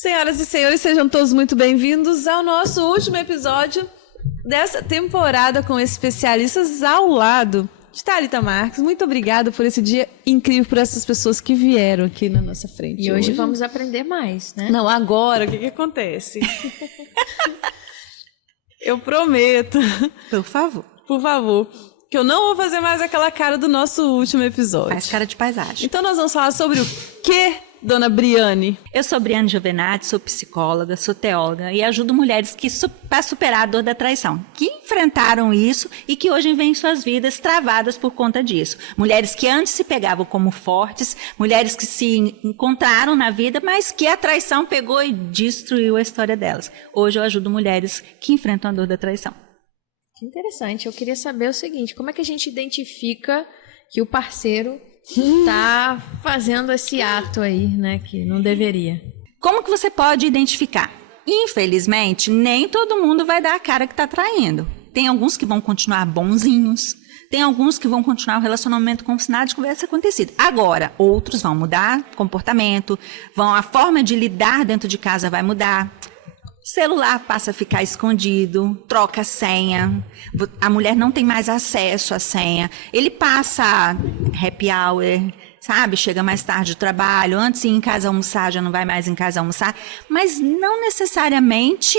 Senhoras e senhores, sejam todos muito bem-vindos ao nosso último episódio dessa temporada com especialistas ao lado de Thalita Marques. Muito obrigada por esse dia incrível, por essas pessoas que vieram aqui na nossa frente. E hoje vamos aprender mais, né? Não, agora, o que acontece? Eu prometo, por favor, que eu não vou fazer mais aquela cara do nosso último episódio. Faz cara de paisagem. Então nós vamos falar sobre o quê, dona Briane? Eu sou Briane Giovenatti, sou psicóloga, sou teóloga e ajudo mulheres para superar a dor da traição, que enfrentaram isso e que hoje veem suas vidas travadas por conta disso. Mulheres que antes se pegavam como fortes, mulheres que se encontraram na vida, mas que a traição pegou e destruiu a história delas. Hoje eu ajudo mulheres que enfrentam a dor da traição. Que interessante. Eu queria saber o seguinte, como é que a gente identifica que o parceiro tá fazendo esse ato aí, né, que não deveria? Como que você pode identificar? Infelizmente, nem todo mundo vai dar a cara que tá traindo. Tem alguns que vão continuar bonzinhos, tem alguns que vão continuar o relacionamento como se nada tivesse acontecido. Agora, outros vão mudar comportamento, a forma de lidar dentro de casa vai mudar. Celular passa a ficar escondido, troca a senha, a mulher não tem mais acesso à senha, ele passa happy hour, sabe? Chega mais tarde do trabalho, antes de ir em casa almoçar, já não vai mais em casa almoçar, mas não necessariamente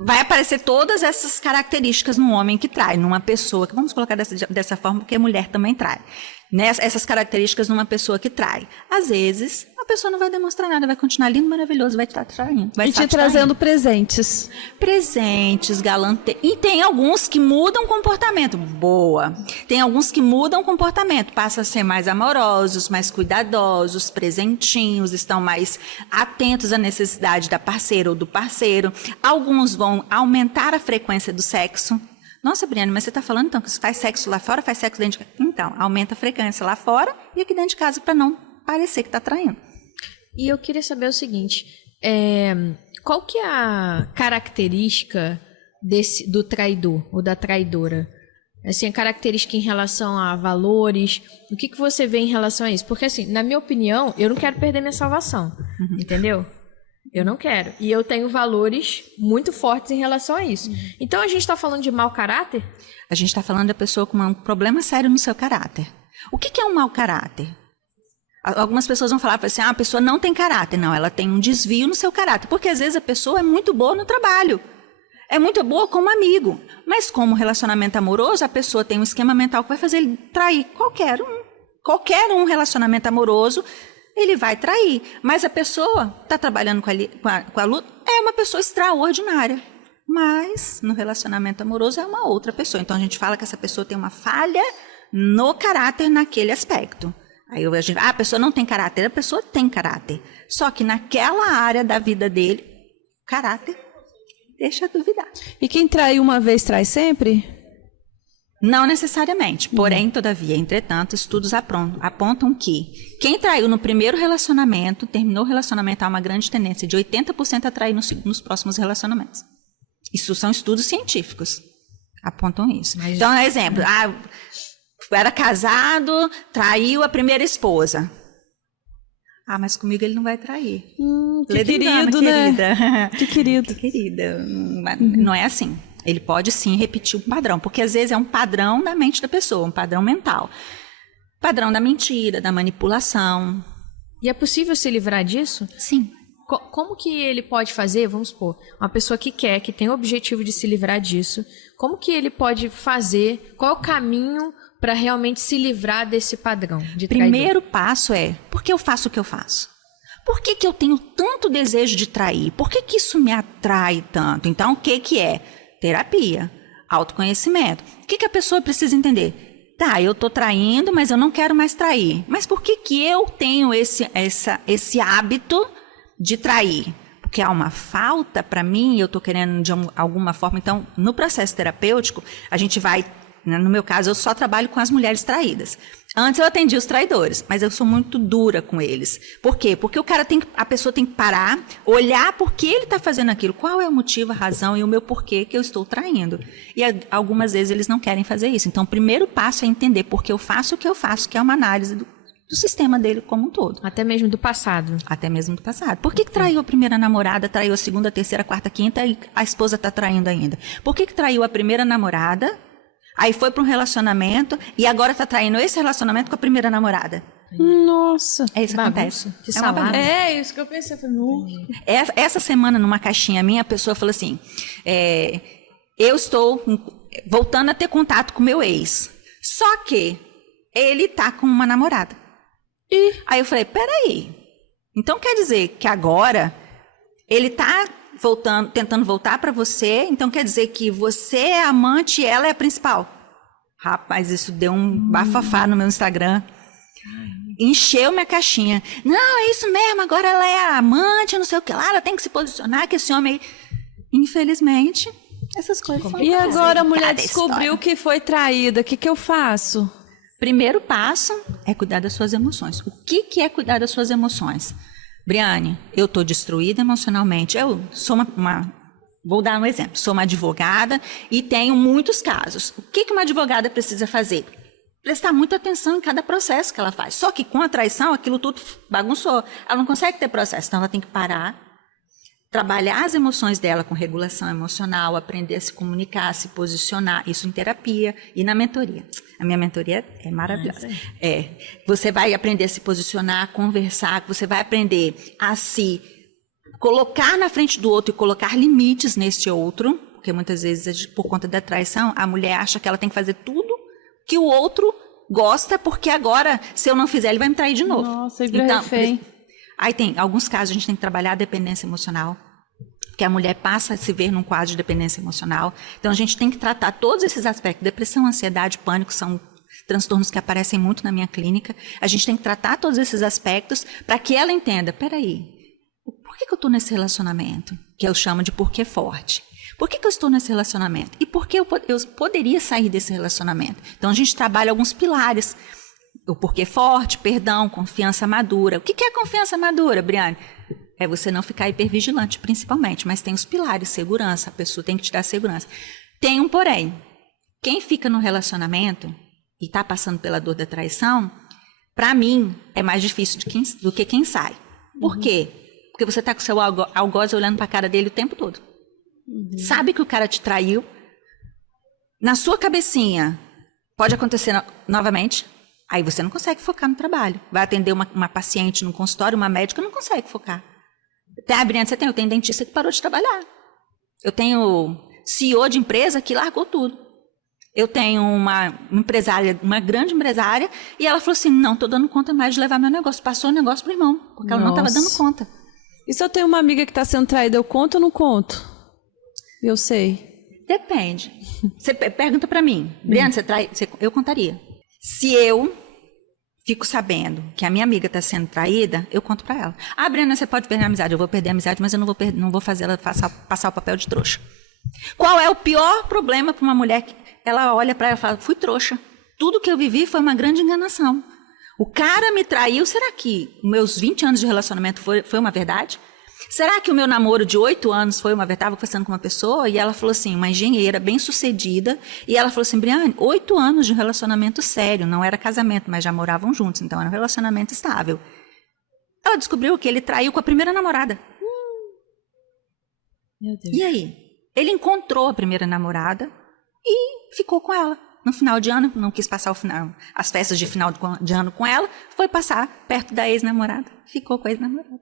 vai aparecer todas essas características num homem que trai, numa pessoa, que vamos colocar dessa forma, porque a mulher também trai. Essas características numa pessoa que trai. Às vezes, a pessoa não vai demonstrar nada, vai continuar lindo, maravilhoso, vai estar traindo. E te trazendo presentes. Presentes, galante. E tem alguns que mudam comportamento. Boa. Tem alguns que mudam comportamento, passam a ser mais amorosos, mais cuidadosos, presentinhos, estão mais atentos à necessidade da parceira ou do parceiro. Alguns vão aumentar a frequência do sexo. Nossa, Briane, mas você está falando então que você faz sexo lá fora, faz sexo dentro de casa? Então, aumenta a frequência lá fora e aqui dentro de casa para não parecer que está traindo. E eu queria saber o seguinte, qual que é a característica do traidor ou da traidora? Assim, a característica em relação a valores, o que você vê em relação a isso? Porque assim, na minha opinião, eu não quero perder minha salvação, entendeu? Eu não quero. E eu tenho valores muito fortes em relação a isso. Então, a gente está falando de mau caráter? A gente está falando da pessoa com um problema sério no seu caráter. O que é um mau caráter? Algumas pessoas vão falar assim, a pessoa não tem caráter. Não, ela tem um desvio no seu caráter. Porque, às vezes, a pessoa é muito boa no trabalho. É muito boa como amigo. Mas, como relacionamento amoroso, a pessoa tem um esquema mental que vai fazer ele trair qualquer um. Qualquer um relacionamento amoroso, ele vai trair. Mas a pessoa está trabalhando com a luta, é uma pessoa extraordinária. Mas no relacionamento amoroso é uma outra pessoa. Então a gente fala que essa pessoa tem uma falha no caráter naquele aspecto. Aí a gente a pessoa não tem caráter, a pessoa tem caráter. Só que naquela área da vida dele, caráter deixa duvidar. E quem trai uma vez trai sempre? Não necessariamente, porém, todavia, entretanto, estudos apontam que quem traiu no primeiro relacionamento, terminou o relacionamento, há uma grande tendência de 80% a trair nos próximos relacionamentos. Isso são estudos científicos, apontam isso. Mas, então, exemplo, era casado, traiu a primeira esposa. Mas comigo ele não vai trair. Que querido, né? Querida. Que querido. Que querida. Não é assim. Ele pode sim repetir um padrão, porque às vezes é um padrão da mente da pessoa, um padrão mental. Padrão da mentira, da manipulação. E é possível se livrar disso? Sim. Como que ele pode fazer, vamos supor, uma pessoa que tem o objetivo de se livrar disso, como que ele pode fazer, qual é o caminho para realmente se livrar desse padrão de traidor? Primeiro passo é, por que eu faço o que eu faço? Por que eu tenho tanto desejo de trair? Por que isso me atrai tanto? Então, o que é? Terapia, autoconhecimento. O que a pessoa precisa entender? Tá, eu estou traindo, mas eu não quero mais trair. Mas por que eu tenho esse hábito de trair? Porque há uma falta para mim, eu estou querendo de alguma forma. Então, no processo terapêutico, a gente vai, no meu caso, eu só trabalho com as mulheres traídas. Antes eu atendia os traidores, mas eu sou muito dura com eles. Por quê? Porque a pessoa tem que parar, olhar por que ele está fazendo aquilo, qual é o motivo, a razão e o meu porquê que eu estou traindo. E algumas vezes eles não querem fazer isso. Então, o primeiro passo é entender por que eu faço o que eu faço, que é uma análise do sistema dele como um todo. Até mesmo do passado. Até mesmo do passado. Por que traiu a primeira namorada, traiu a segunda, a terceira, a quarta, a quinta e a esposa está traindo ainda? Por que traiu a primeira namorada, aí foi para um relacionamento e agora está traindo esse relacionamento com a primeira namorada? Nossa. É isso que acontece. Que É uma salada. bagunça. É isso que eu pensei. Eu falei, Essa semana, numa caixinha minha, a pessoa falou assim, eu estou voltando a ter contato com meu ex, só que ele tá com uma namorada. Aí eu falei, peraí, então quer dizer que agora ele tá tentando voltar para você, então quer dizer que você é amante e ela é a principal? Rapaz, isso deu um bafafá no meu Instagram. Encheu minha caixinha. Não, é isso mesmo, agora ela é a amante, não sei o que lá, ela tem que se posicionar, que esse homem aí... Infelizmente, essas coisas são e agora a mulher cada descobriu história. que foi traída. O que eu faço? Primeiro passo é cuidar das suas emoções. O que é cuidar das suas emoções? Briane, eu estou destruída emocionalmente. Eu sou vou dar um exemplo. Sou uma advogada e tenho muitos casos. O que uma advogada precisa fazer? Prestar muita atenção em cada processo que ela faz. Só que com a traição, aquilo tudo bagunçou. Ela não consegue ter processo, então ela tem que parar, trabalhar as emoções dela com regulação emocional, aprender a se comunicar, a se posicionar, isso em terapia e na mentoria. A minha mentoria é maravilhosa. Você vai aprender a se posicionar, a conversar, você vai aprender a se colocar na frente do outro e colocar limites neste outro, porque muitas vezes, por conta da traição, a mulher acha que ela tem que fazer tudo que o outro gosta, porque agora, se eu não fizer, ele vai me trair de novo. Nossa, refém. Aí tem alguns casos, a gente tem que trabalhar a dependência emocional, que a mulher passa a se ver num quadro de dependência emocional. Então, a gente tem que tratar todos esses aspectos. Depressão, ansiedade, pânico são transtornos que aparecem muito na minha clínica. A gente tem que tratar todos esses aspectos para que ela entenda, peraí, por que eu estou nesse relacionamento? Que eu chamo de porquê forte. Por que eu estou nesse relacionamento? E por que eu poderia sair desse relacionamento? Então, a gente trabalha alguns pilares. O porquê forte, perdão, confiança madura. O que é confiança madura, Briane? É você não ficar hipervigilante, principalmente. Mas tem os pilares, segurança. A pessoa tem que te dar segurança. Tem um porém. Quem fica no relacionamento e está passando pela dor da traição, para mim, é mais difícil do que quem sai. Por quê? Porque você está com o seu algoz olhando para a cara dele o tempo todo. Sabe que o cara te traiu. Na sua cabecinha, pode acontecer novamente. Aí você não consegue focar no trabalho. Vai atender uma paciente no consultório, uma médica, não consegue focar. Briane, eu tenho dentista que parou de trabalhar. Eu tenho CEO de empresa que largou tudo. Eu tenho uma empresária, uma grande empresária, e ela falou assim, não estou dando conta mais de levar meu negócio. Passou o negócio pro irmão, porque ela não estava dando conta. E se eu tenho uma amiga que está sendo traída, eu conto ou não conto? Eu sei. Depende. Você pergunta para mim, Briane, você trai? Eu contaria. Se eu fico sabendo que a minha amiga está sendo traída, eu conto para ela. Ah, Briana, você pode perder a amizade. Eu vou perder a amizade, mas eu não vou fazer ela passar o papel de trouxa. Qual é o pior problema para uma mulher que ela olha para ela e fala, fui trouxa. Tudo que eu vivi foi uma grande enganação. O cara me traiu, será que meus 20 anos de relacionamento foi uma verdade? Será que o meu namoro de 8 anos foi uma verdade? Estava conversando com uma pessoa e ela falou assim, uma engenheira bem sucedida, e ela falou assim, Briane, 8 anos de relacionamento sério, não era casamento, mas já moravam juntos, então era um relacionamento estável. Ela descobriu que ele traiu com a primeira namorada. Meu Deus. E aí? Ele encontrou a primeira namorada e ficou com ela. No final de ano, não quis passar as festas de final de ano com ela, foi passar perto da ex-namorada, ficou com a ex-namorada.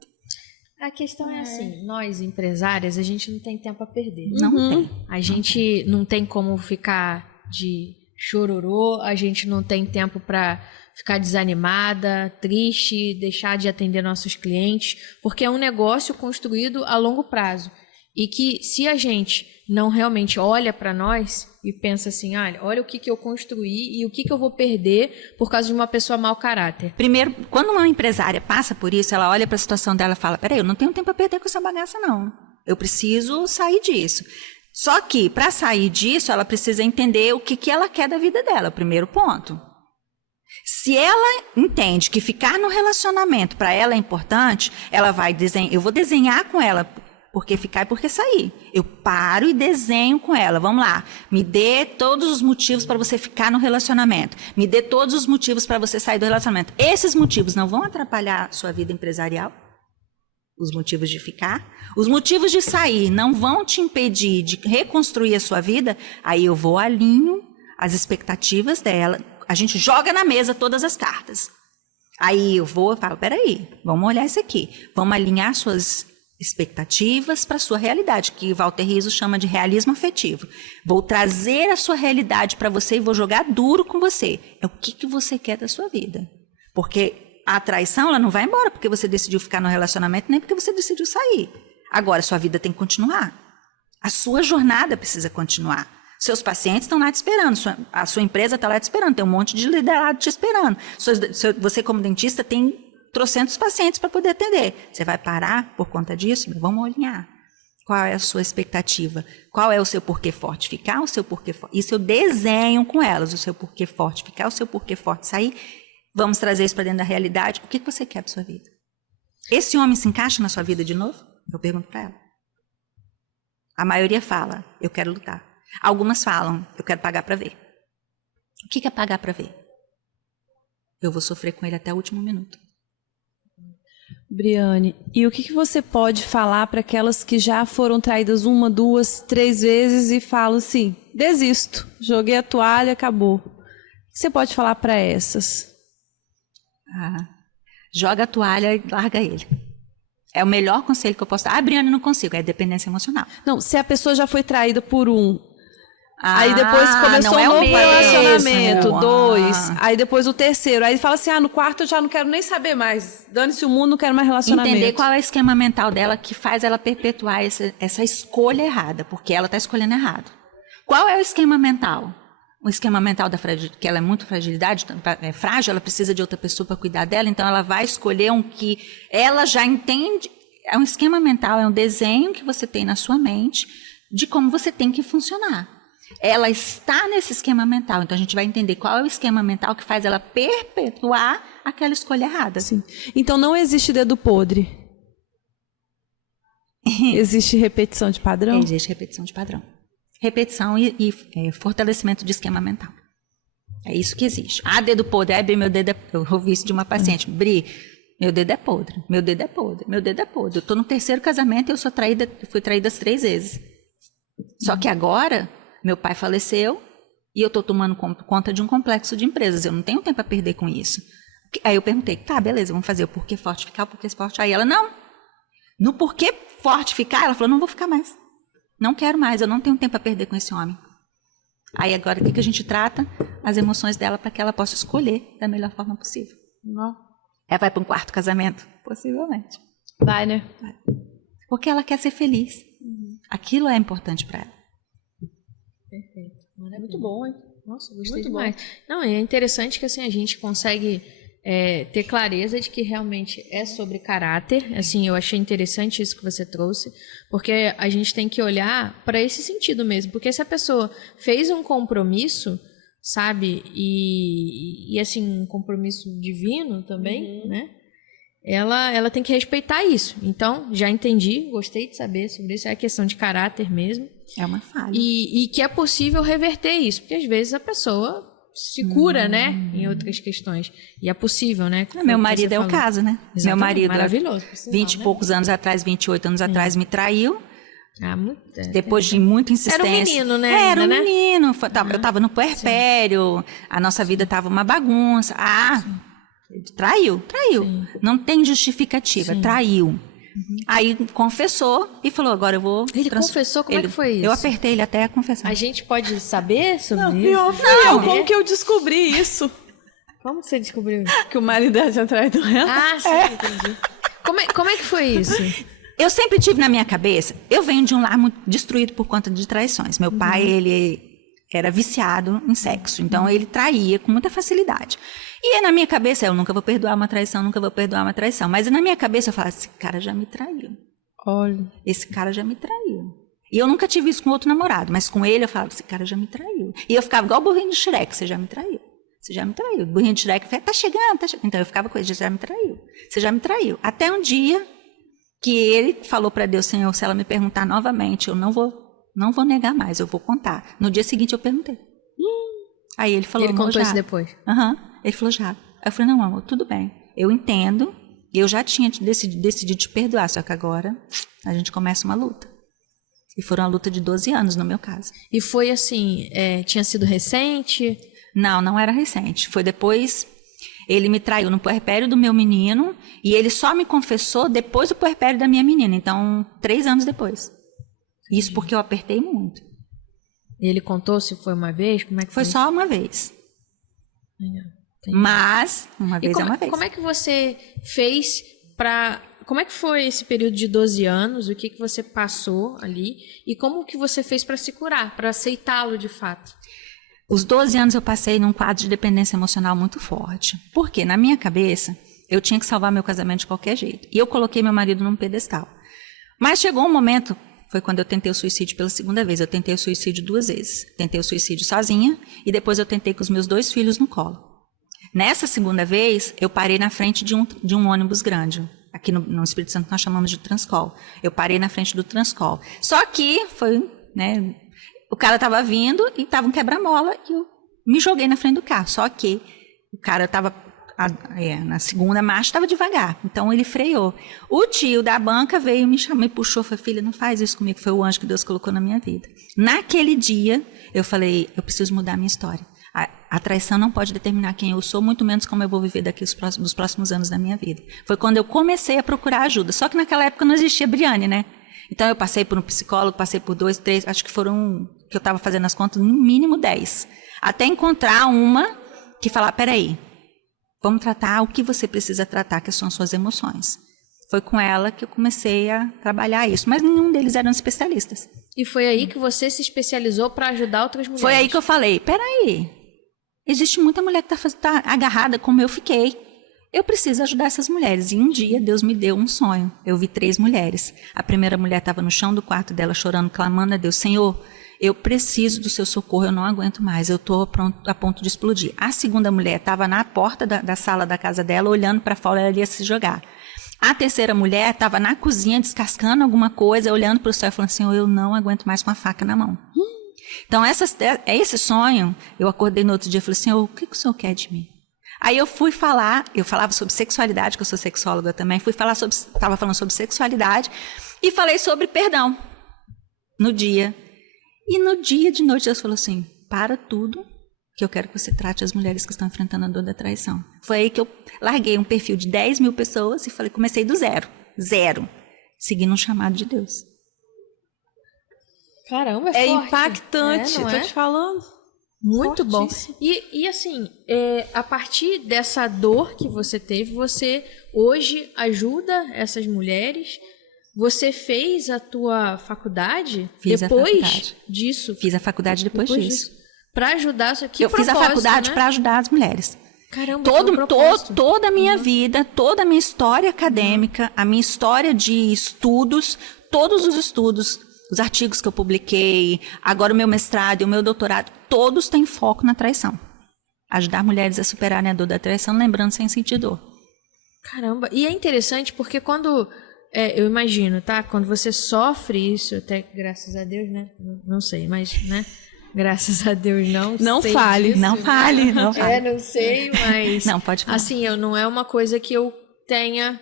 A questão é assim, nós empresárias, a gente não tem tempo a perder. Não tem. A gente não tem como ficar de chororô, a gente não tem tempo para ficar desanimada, triste, deixar de atender nossos clientes, porque é um negócio construído a longo prazo. E que se a gente não realmente olha para nós e pensa assim, olha o que eu construí e o que eu vou perder por causa de uma pessoa mau caráter. Primeiro, quando uma empresária passa por isso, ela olha para a situação dela e fala, peraí, eu não tenho tempo a perder com essa bagaça não. Eu preciso sair disso. Só que, para sair disso, ela precisa entender o que ela quer da vida dela, primeiro ponto. Se ela entende que ficar no relacionamento para ela é importante, ela vai eu vou desenhar com ela. Porque ficar e porque sair. Eu paro e desenho com ela. Vamos lá. Me dê todos os motivos para você ficar no relacionamento. Me dê todos os motivos para você sair do relacionamento. Esses motivos não vão atrapalhar a sua vida empresarial? Os motivos de ficar? Os motivos de sair não vão te impedir de reconstruir a sua vida? Aí eu vou alinho as expectativas dela. A gente joga na mesa todas as cartas. Aí eu vou e falo, peraí, vamos olhar isso aqui. Vamos alinhar suas expectativas para a sua realidade, que Walter Rizzo chama de realismo afetivo. Vou trazer a sua realidade para você e vou jogar duro com você. É o que você quer da sua vida. Porque a traição, ela não vai embora porque você decidiu ficar no relacionamento, nem porque você decidiu sair. Agora, sua vida tem que continuar. A sua jornada precisa continuar. Seus pacientes estão lá te esperando, a sua empresa está lá te esperando, tem um monte de liderado te esperando. Você, como dentista, tem trocentos pacientes para poder atender. Você vai parar por conta disso? Vamos alinhar. Qual é a sua expectativa? Qual é o seu porquê forte ficar, o seu porquê forte... Isso eu desenho com elas, o seu porquê forte ficar, o seu porquê forte sair. Vamos trazer isso para dentro da realidade. O que você quer para sua vida? Esse homem se encaixa na sua vida de novo? Eu pergunto para ela. A maioria fala, eu quero lutar. Algumas falam, eu quero pagar para ver. O que é pagar para ver? Eu vou sofrer com ele até o último minuto. Briane, e o que você pode falar para aquelas que já foram traídas 1, 2, 3 vezes e falam assim, desisto, joguei a toalha, acabou. O que você pode falar para essas? Joga a toalha e larga ele. É o melhor conselho que eu posso dar. Briane, não consigo, é dependência emocional. Não, se a pessoa já foi traída por 1, aí depois começou um novo relacionamento, 2, aí depois o 3º, aí fala assim, no 4º eu já não quero nem saber mais, dane-se o mundo, não quero mais relacionamento. Entender qual é o esquema mental dela que faz ela perpetuar essa escolha errada, porque ela está escolhendo errado. Qual é o esquema mental? O esquema mental que ela é muito é frágil, ela precisa de outra pessoa para cuidar dela, então ela vai escolher um que ela já entende. É um esquema mental, é um desenho que você tem na sua mente de como você tem que funcionar. Ela está nesse esquema mental, então a gente vai entender qual é o esquema mental que faz ela perpetuar aquela escolha errada. Sim. Então não existe dedo podre. Existe repetição de padrão? Existe repetição de padrão. Repetição e fortalecimento de esquema mental. É isso que existe. Dedo podre. Meu dedo é... Eu ouvi isso de uma paciente. Bri, meu dedo é podre. Meu dedo é podre. Meu dedo é podre. Eu estou no 3º casamento e eu fui traída 3 vezes. Só que agora, meu pai faleceu e eu estou tomando conta de um complexo de empresas. Eu não tenho tempo a perder com isso. Aí eu perguntei, beleza, vamos fazer o porquê fortificar, o porquê forte. Aí ela, não. No porquê fortificar, ela falou, não vou ficar mais. Não quero mais, eu não tenho tempo a perder com esse homem. Aí agora, o que a gente trata? As emoções dela para que ela possa escolher da melhor forma possível. Não. Ela vai para um 4º casamento? Possivelmente. Vai, né? Vai. Porque ela quer ser feliz. Aquilo é importante para ela. Perfeito. É muito bom, hein? Nossa, gostei muito demais. Bom. Não, é interessante que assim, a gente consegue ter clareza de que realmente é sobre caráter. Assim, eu achei interessante isso que você trouxe, porque a gente tem que olhar para esse sentido mesmo. Porque se a pessoa fez um compromisso, sabe, e assim, um compromisso divino também, né? Ela tem que respeitar isso. Então, já entendi, gostei de saber sobre isso. É a questão de caráter mesmo. É uma falha. E que é possível reverter isso, porque às vezes a pessoa se cura, né, em outras questões. E é possível, né? Meu marido é o caso, né? Exatamente. Meu marido, maravilhoso, 20 e poucos anos atrás, 28 anos atrás, me traiu. Depois de muita insistência. Era um menino, né? Era ainda, um menino. Eu estava no puerpério, a nossa vida estava uma bagunça. Traiu. Sim. Não tem justificativa, Sim. Traiu. Aí confessou e falou, agora eu vou... Ele confessou? Como é que foi isso? Eu apertei ele até confessar. A gente pode saber sobre isso? Não, como que eu descobri isso? Como você descobriu? Que o marido já traidor ela. Sim, entendi. Como é que foi isso? Eu sempre tive na minha cabeça, eu venho de um lar muito destruído por conta de traições. Meu pai, ele era viciado em sexo, então ele traía com muita facilidade. E na minha cabeça, eu nunca vou perdoar uma traição, Mas na minha cabeça eu falava, esse cara já me traiu. Olha. Esse cara já me traiu. E eu nunca tive isso com outro namorado, mas com ele eu falava, esse cara já me traiu. E eu ficava igual o burrinho de Shrek, você já me traiu. O burrinho de Shrek falava, tá chegando. Então eu ficava com ele, você já me traiu. Até um dia, que ele falou para Deus, Senhor, se ela me perguntar novamente, eu não vou negar mais, eu vou contar. No dia seguinte eu perguntei. Aí ele falou, Ele contou já. isso depois? Ele falou, já. Aí eu falei, não, amor, tudo bem. Eu entendo, eu já tinha decidido te perdoar, só que agora a gente começa uma luta. E foram uma luta de 12 anos, no meu caso. E foi assim, tinha sido recente? Não era recente. Foi depois, ele me traiu no puerpério do meu menino, e ele só me confessou depois do puerpério da minha menina. Então, 3 anos depois. Isso porque eu apertei muito. E ele contou se foi uma vez? Como é que foi? Foi só uma vez. Entendi. Mas, uma vez é uma vez. Como é que você fez para... Como é que foi esse período de 12 anos? O que você passou ali? E como que você fez para se curar, para aceitá-lo de fato? Os 12 anos eu passei num quadro de dependência emocional muito forte. Porque, na minha cabeça, eu tinha que salvar meu casamento de qualquer jeito. E eu coloquei meu marido num pedestal. Mas chegou um momento, foi quando eu tentei o suicídio pela segunda vez. Eu tentei o suicídio 2 vezes. Tentei o suicídio sozinha e depois eu tentei com os meus 2 filhos no colo. Nessa segunda vez, eu parei na frente de um ônibus grande. Aqui no Espírito Santo nós chamamos de Transcol. Eu parei na frente do Transcol. Só que foi, né, o cara estava vindo e estava um quebra-mola e eu me joguei na frente do carro. Só que o cara estava na segunda marcha, estava devagar. Então ele freou. O tio da banca veio, me chamou e puxou. Falei, filha, não faz isso comigo. Foi o anjo que Deus colocou na minha vida. Naquele dia, eu falei, eu preciso mudar a minha história. A traição não pode determinar quem eu sou, muito menos como eu vou viver daqui dos próximos anos da minha vida. Foi quando eu comecei a procurar ajuda. Só que naquela época não existia Briane, né? Então eu passei por um psicólogo, passei por 2, 3, acho que foram, que eu estava fazendo as contas, no mínimo 10. Até encontrar uma que falar, peraí, vamos tratar o que você precisa tratar, que são suas emoções. Foi com ela que eu comecei a trabalhar isso, mas nenhum deles eram especialistas. E foi aí que você se especializou para ajudar outras mulheres? Foi aí que eu falei, peraí, existe muita mulher que tá agarrada como eu fiquei. Eu preciso ajudar essas mulheres. E um dia Deus me deu um sonho. Eu vi 3 mulheres. A primeira mulher estava no chão do quarto dela chorando, clamando a Deus, Senhor, eu preciso do seu socorro, eu não aguento mais, eu estou a ponto de explodir. A segunda mulher estava na porta da sala da casa dela, olhando para fora, ela ia se jogar. A terceira mulher estava na cozinha, descascando alguma coisa, olhando para o céu e falando, Senhor, eu não aguento mais com a faca na mão. Então, esse sonho, eu acordei no outro dia e falei, Senhor, o que o Senhor quer de mim? Aí eu fui falar, eu falava sobre sexualidade, que eu sou sexóloga também, estava falando sobre sexualidade e falei sobre perdão no dia. E no dia de noite Deus falou assim, para tudo, que eu quero que você trate as mulheres que estão enfrentando a dor da traição. Foi aí que eu larguei um perfil de 10 mil pessoas e falei, comecei do zero, seguindo um chamado de Deus. Caramba, é forte. Impactante, não tô te falando. Muito bom. Fortíssimo. E assim, a partir dessa dor que você teve, você hoje ajuda essas mulheres. Você fez a tua faculdade depois disso? Fiz a faculdade depois disso. Para ajudar isso aqui. Eu fiz a faculdade, né, para ajudar as mulheres. Caramba, toda a minha vida, toda a minha história acadêmica, a minha história de estudos, todos os estudos, os artigos que eu publiquei, agora o meu mestrado e o meu doutorado, todos têm foco na traição. Ajudar mulheres a superarem a dor da traição, lembrando sem sentir dor. Caramba, e é interessante porque quando, eu imagino, tá? Quando você sofre isso, até graças a Deus, né? Não sei, mas, né? Graças a Deus, não sei fale, disso, não fale. não sei, mas... Não, pode falar. Assim, não é uma coisa que eu tenha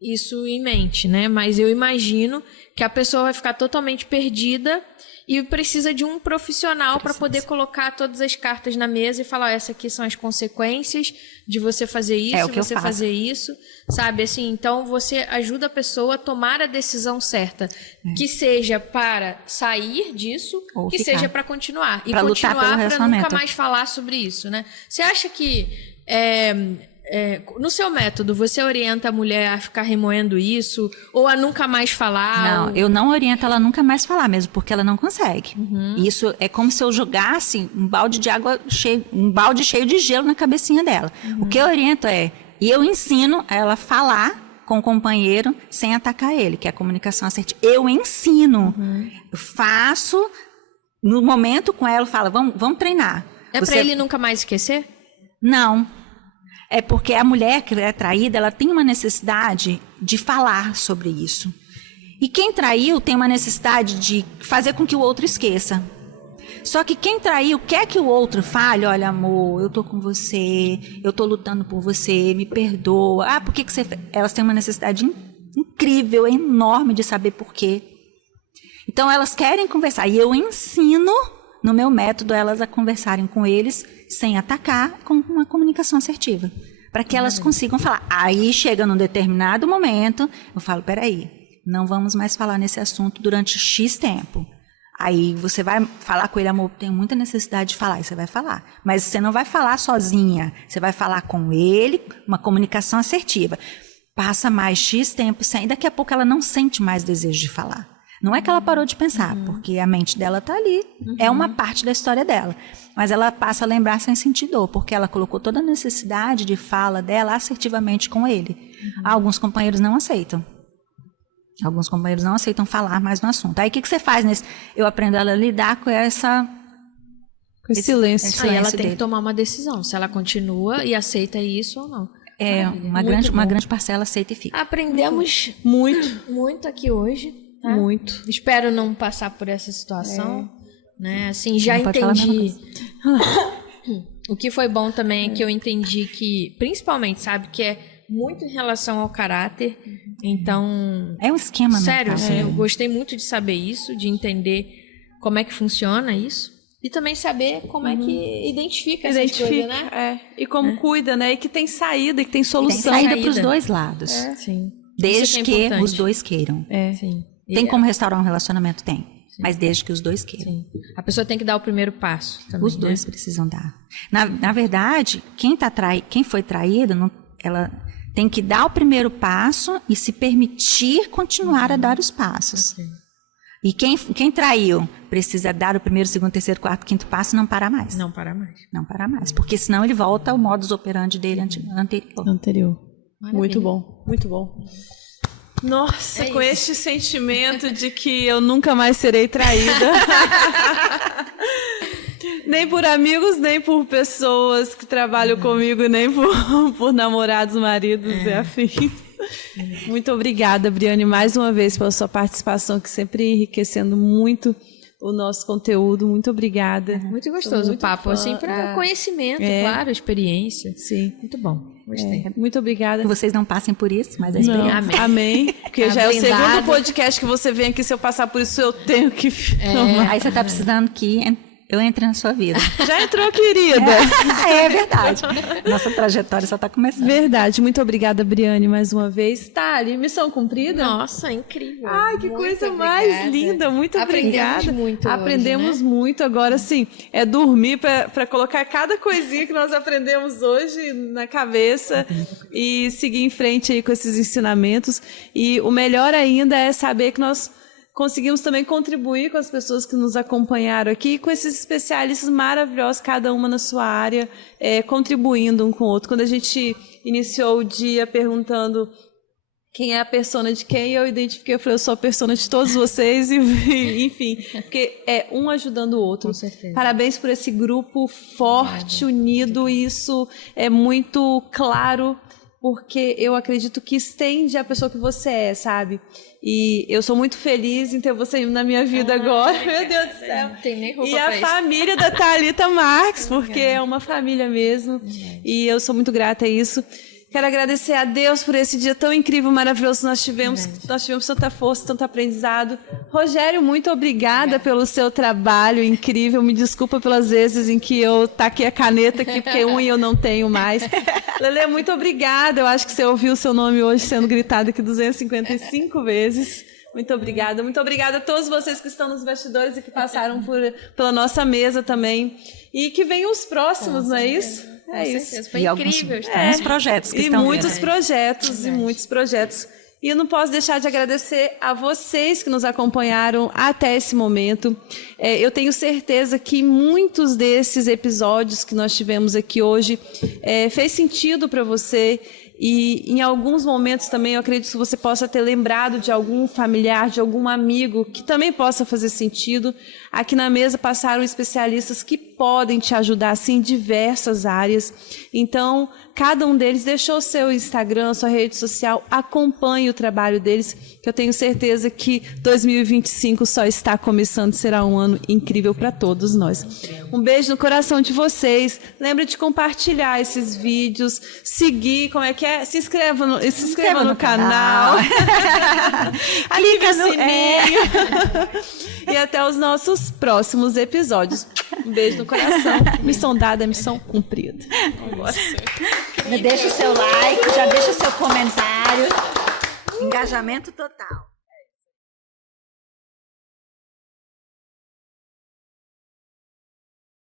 isso em mente, né? Mas eu imagino que a pessoa vai ficar totalmente perdida e precisa de um profissional para poder colocar todas as cartas na mesa e falar, essas aqui são as consequências de você fazer isso, você fazer isso, sabe? Assim, então você ajuda a pessoa a tomar a decisão certa, que seja para sair disso, ou que seja para continuar. E pra continuar para nunca mais falar sobre isso, né? Você acha que no seu método, você orienta a mulher a ficar remoendo isso ou a nunca mais falar? Não, eu não oriento ela a nunca mais falar mesmo, porque ela não consegue. Isso é como se eu jogasse um balde de água cheio, um balde cheio de gelo na cabecinha dela. O que eu oriento e eu ensino a ela falar com o companheiro sem atacar ele, que é a comunicação assertiva. Eu ensino, eu faço, no momento com ela, eu falo, vamos treinar. É para ele nunca mais esquecer? Não. É porque a mulher que é traída, ela tem uma necessidade de falar sobre isso. E quem traiu tem uma necessidade de fazer com que o outro esqueça. Só que quem traiu quer que o outro fale, olha, amor, eu tô com você, eu tô lutando por você, me perdoa. Ah, por que você... Elas têm uma necessidade incrível, enorme de saber por quê. Então, elas querem conversar. E eu ensino, no meu método, elas a conversarem com eles sem atacar, com uma comunicação assertiva. Para que elas consigam falar. Aí, chega num determinado momento, eu falo, peraí, não vamos mais falar nesse assunto durante X tempo. Aí você vai falar com ele, amor, tem muita necessidade de falar, e você vai falar. Mas você não vai falar sozinha, você vai falar com ele, uma comunicação assertiva. Passa mais X tempo sem, daqui a pouco ela não sente mais desejo de falar. Não é que ela parou de pensar, porque a mente dela está ali, é uma parte da história dela. Mas ela passa a lembrar sem sentir dor, porque ela colocou toda a necessidade de fala dela assertivamente com ele. Alguns companheiros não aceitam. Alguns companheiros não aceitam falar mais no assunto. Aí o que você faz nesse? Eu aprendo ela a lidar com esse silêncio. Aí ela tem dele. que tomar uma decisão, se ela continua e aceita isso ou não. É, uma grande parcela aceita e fica. Aprendemos muito aqui hoje. Tá? Muito. Espero não passar por essa situação. Né? Assim, já Não pode falar a mesma entendi. O que foi bom também é que eu entendi que, principalmente, sabe, que é muito em relação ao caráter. Então, É um esquema, sério, né? assim, eu gostei muito de saber isso, de entender como é que funciona isso. E também saber como é que identifica essas coisas, né? E como cuida, né? E que tem saída, e que tem Tem solução. saída para os dois lados. Sim. Desde Isso que é importante. os dois queiram. Sim. Tem E como restaurar um relacionamento? Tem. Mas desde que os dois queiram. Sim. A pessoa tem que dar o primeiro passo também, Os dois precisam dar. Na verdade, quem foi traído, ela tem que dar o primeiro passo e se permitir continuar a dar os passos. E quem traiu precisa dar o primeiro, segundo, terceiro, quarto, quinto passo e não parar mais. Não para mais. Não parar mais. Porque senão ele volta ao modus operandi dele anterior. Maravilha. Muito bom, muito bom. Nossa, É com isso. este sentimento de que eu nunca mais serei traída. Nem por amigos, nem por pessoas que trabalham comigo, nem por namorados, maridos e afins. Muito obrigada, Briane, mais uma vez pela sua participação, que sempre enriquecendo muito o nosso conteúdo. Muito obrigada. Muito gostoso muito o papo, fã assim, para conhecimento, claro, experiência. Sim. Muito bom, gostei. Muito obrigada. Que vocês não passem por isso, mas a Não, experiência. amém. Porque Tá já é o blindado. segundo podcast que você vem aqui. Se eu passar por isso, eu tenho que filmar. Aí você está precisando que eu entre na sua vida. Já entrou, querida. É verdade. Nossa trajetória só está começando. Verdade. Muito obrigada, Briane, mais uma vez. Tali, missão cumprida? Nossa, incrível. Ai, que Muito coisa obrigada. mais linda. Muito Aprendemos obrigada. muito Aprendemos hoje, né? muito. Agora, sim, é dormir para colocar cada coisinha que nós aprendemos hoje na cabeça e seguir em frente aí com esses ensinamentos. E o melhor ainda é saber que nós conseguimos também contribuir com as pessoas que nos acompanharam aqui, com esses especialistas maravilhosos, cada uma na sua área, contribuindo um com o outro. Quando a gente iniciou o dia perguntando quem é a persona de quem, eu identifiquei, eu falei, eu sou a persona de todos vocês, e enfim, porque é um ajudando o outro. Com certeza. Parabéns por esse grupo forte, unido, e isso é muito claro, porque eu acredito que estende a pessoa que você é, sabe? E eu sou muito feliz em ter você na minha vida agora. Meu Deus do céu. Não tem nem roupa E pra a isso. família da Thalita Marques, porque é uma família mesmo. E eu sou muito grata a isso. Quero agradecer a Deus por esse dia tão incrível, maravilhoso que nós tivemos. Nós tivemos tanta força, tanto aprendizado. Rogério, muito obrigada pelo seu trabalho incrível. Me desculpa pelas vezes em que eu taquei a caneta aqui, porque e eu não tenho mais. Lelê, muito obrigada. Eu acho que você ouviu o seu nome hoje sendo gritado aqui 255 vezes. Muito obrigada. Muito obrigada a todos vocês que estão nos bastidores e que passaram pela nossa mesa também. E que venham os próximos, não é isso? Com É isso. certeza. Foi E incrível. alguns projetos que E estão muitos vindo. projetos, e muitos projetos. E eu não posso deixar de agradecer a vocês que nos acompanharam até esse momento. Eu tenho certeza que muitos desses episódios que nós tivemos aqui hoje fez sentido para você. E em alguns momentos também eu acredito que você possa ter lembrado de algum familiar, de algum amigo que também possa fazer sentido. Aqui na mesa passaram especialistas que podem te ajudar assim, em diversas áreas. Então, cada um deles deixou seu Instagram, sua rede social, acompanhe o trabalho deles, que eu tenho certeza que 2025 só está começando, será um ano incrível para todos nós. Um beijo no coração de vocês. Lembra de compartilhar esses vídeos, seguir, como é que é? Se inscreva no canal. Clica no sininho. E até os nossos próximos episódios. Um beijo no coração. Missão dada, missão cumprida. Deixa o seu like, já deixa o seu comentário. Engajamento total.